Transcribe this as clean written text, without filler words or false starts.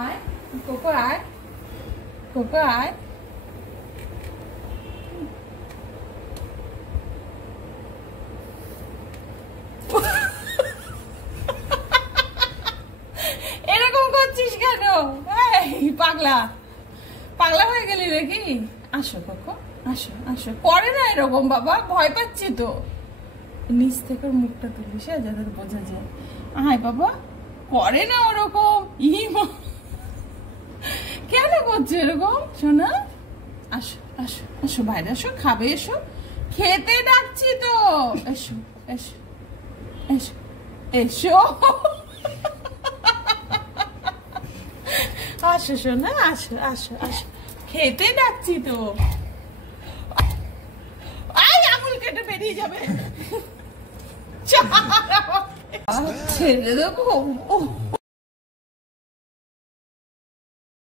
আয় কোকো আয়, কোকো আয়। এরকম করছিস কেন? এই পাগলা, পাগলা হয়ে গেলি নাকি? আসো কোকো, আসো আসো। করে না এরকম বাবা, ভয় পাচ্ছি তো। নিচ থেকে মুখটা তুলিস যাতে বোঝা যায়। আয় বাবা, করে না ওরকম। কেন করছে এরকম শোনা? আসো আসো আসো, বাইরে আসো, খাবে, এসো, খেতে ডাকছি তো। এসো এসো এসো এসো। আসো শোনা, আসো আসো আসো, খেতে ডাকছি তো। আয়, আঙুল কেটে বেরিয়ে যাবে। ছেড়ে দেবো।